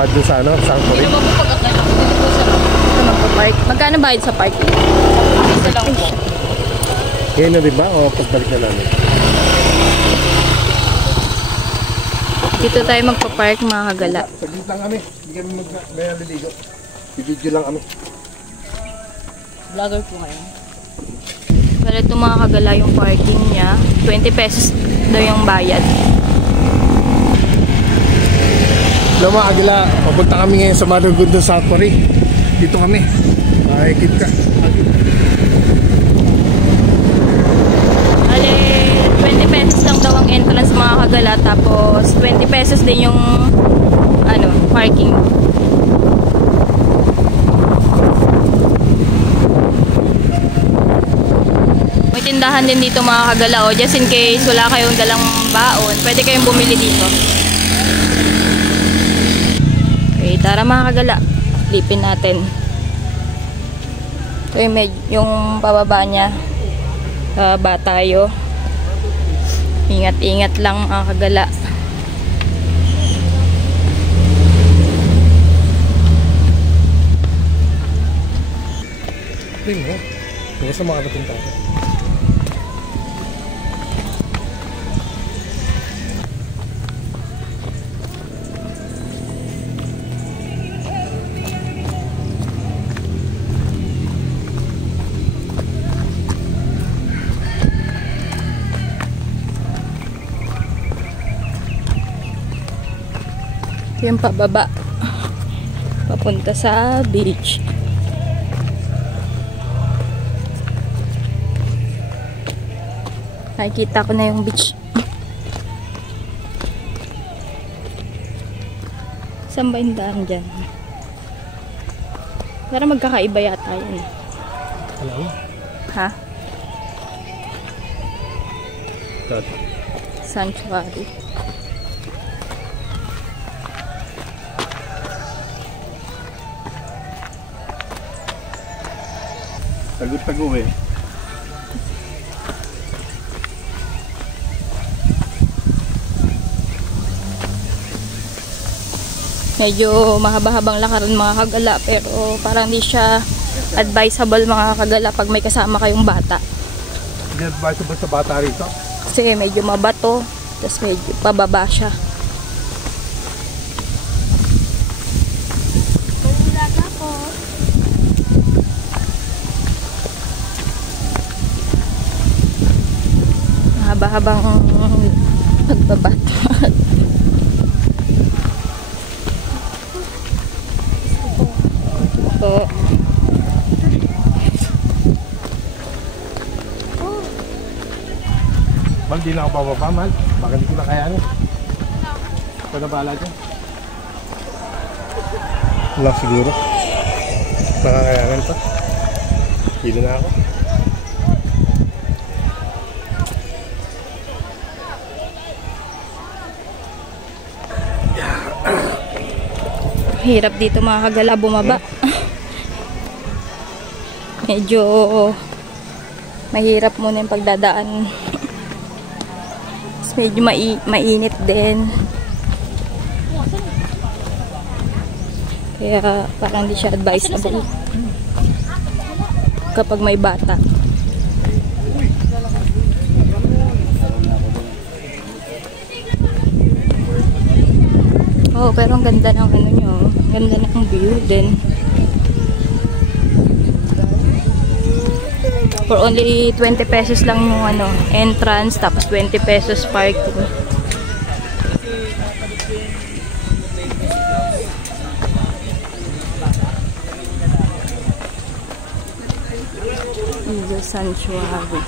magbabayad dun sa ano, Sanctuary. Hindi naman po pagkakala. Ito na po park. Magkano bayad sa park? Isa lang po. Ngayon na rin ba? O pagbalik na namin? Dito tayo magpa-park mga kagala. Saglit lang kami. Hindi kami mag-liligo. I-video lang kami. Vlogger po ngayon. Pero ito mga kagala yung parking niya. 20 pesos daw yung bayad. Hello mga Agila, papunta kami ngayon sa Marugundong Sanctuary. Dito kami. Makikit ka. Ale, 20 pesos lang daw ang entrance mga kagala. Tapos 20 pesos din yung ano, parking. May tindahan din dito mga kagala. O, just in case wala kayong dalang baon, pwede kayong bumili dito. Okay, tara mga kagala. Lipin natin. Ito yung pababa niya. Ba tayo. Ingat-ingat lang mga kagala. Hindi mo. Hindi sa mga natin tayo. Yung pababa papunta sa beach. Nakikita ko na yung beach. Saan ba yung daan dyan? Para magkakaiba yata yun. Hello? Ha? Dad. Sanctuary. Tago-tago eh. Medyo mahaba-habang lakaran mga kagala, pero parang hindi siya advisable mga kagala pag may kasama kayong bata. Hindi advisable sa bata rito? Kasi medyo mabato, tapos medyo pababa siya. Mahaba-habang pagbabato. So, Mal, di na ako bababa, Mal. Baka hindi ko na kayanin. Ito na bahala dyan. Wala siguro. Baka kayanin pa. Dito na ako. hirap dito mga kagala bumaba. Medyo mahirap muna yung pagdadaan. Medyo mainit din. Kaya parang di siya advisable kapag may bata. Oh, pero ang ganda ng ano nyo. Ganda ng view din. For only 20 pesos lang yung ano, entrance, tapos 20 pesos parking. Eagle Sanctuary.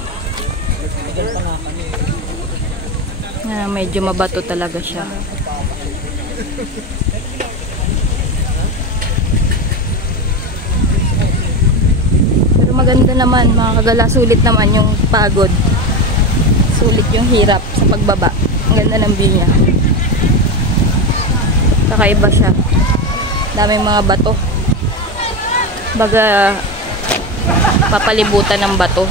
Medyo mabato talaga siya. Pero maganda naman mga kagala, sulit naman yung pagod, sulit yung hirap sa pagbaba. Ang ganda ng view niya, kakaiba siya, daming mga bato, baga papalibutan ng bato.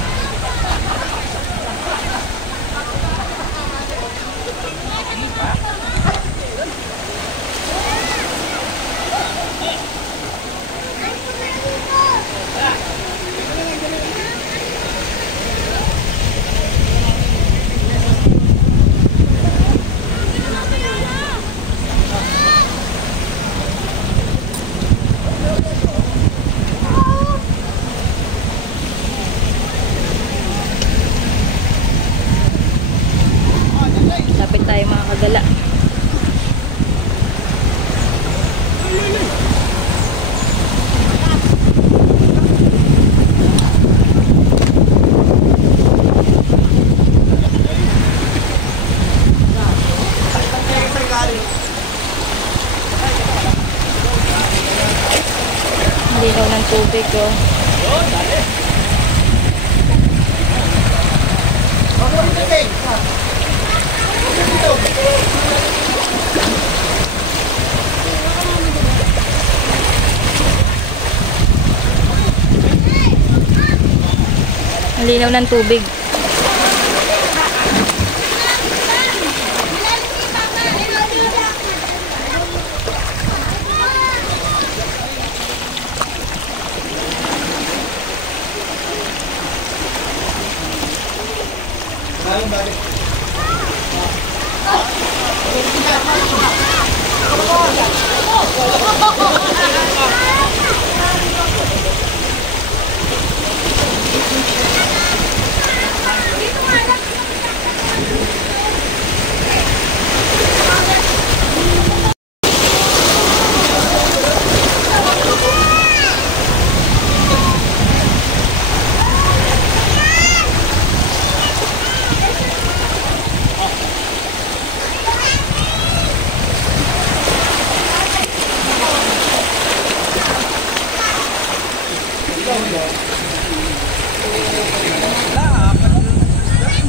Linaw ng tubig, oh. Ang linaw ng tubig.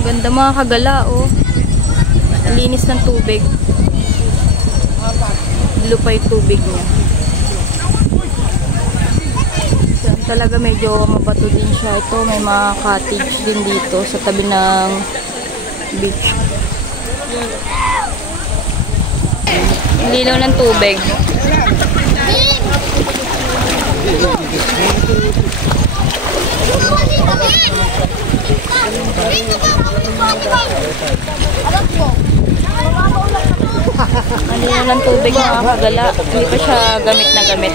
Ganda mga kagala, oh. Ang linis ng tubig. Blue pa yung tubig niya. Yan, talaga medyo mabato din siya. Ito, may mga cottage din dito sa tabi ng beach. Ang linaw ng tubig. Ang linaw ng tubig mga kagala. Hindi pa siya gamit na gamit.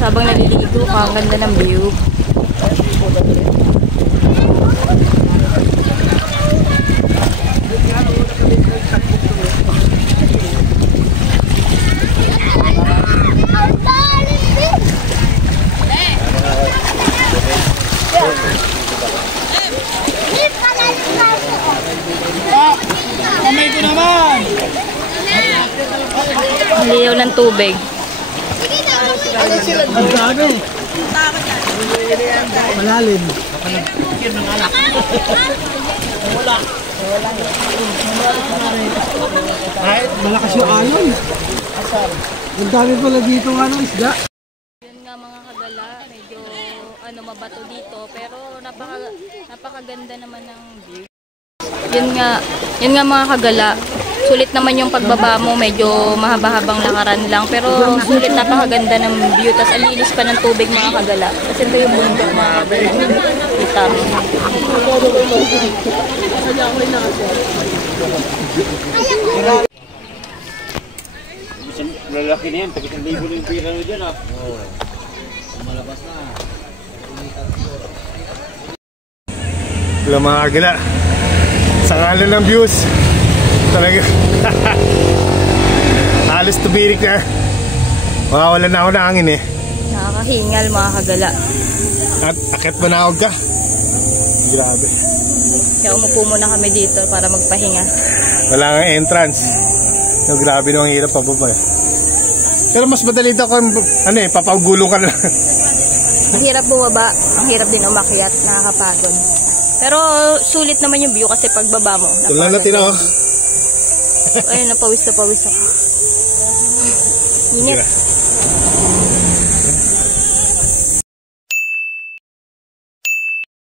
Habang naliligo ka, ang ganda ng view. Kamay ko naman! Ang linaw ng tubig. Ang dami! Malalim. Wala. Ay, malakas yung alon. Ang dami pala dito nga ng isda. Yun nga mga kagala, medyo mabato dito, pero napakaganda naman ng view. Yun nga mga kagala, sulit naman yung pagbaba mo, medyo mahaba-habang lakaran lang, pero sulit, napakaganda ng view, tas alinis pa ng tubig mga kagala. Kasi ito yung bundok mga kagala. Kita mo. Lalaki na yan, pag 1,000 na yung pira mo dyan ah. Oo. Malabas na. Wala mga kagala. Sa ngalan ng views, talaga halos tumirik na. Makawalan na ako ng hangin eh. Nakakahingal mga kagala. At akit manawag ka. Grabe. Kaya umupo muna kami dito para magpahinga. Wala nga entrance. Yung grabe nung hirap pababa eh. Pero mas madali ito kung papagulong ka na. Ang hirap bumaba, ang hirap din umakyat, nakakapagod. Pero sulit naman yung view kasi pagbaba mo. Tulan natin ako. Ayun, napawis ako. Init.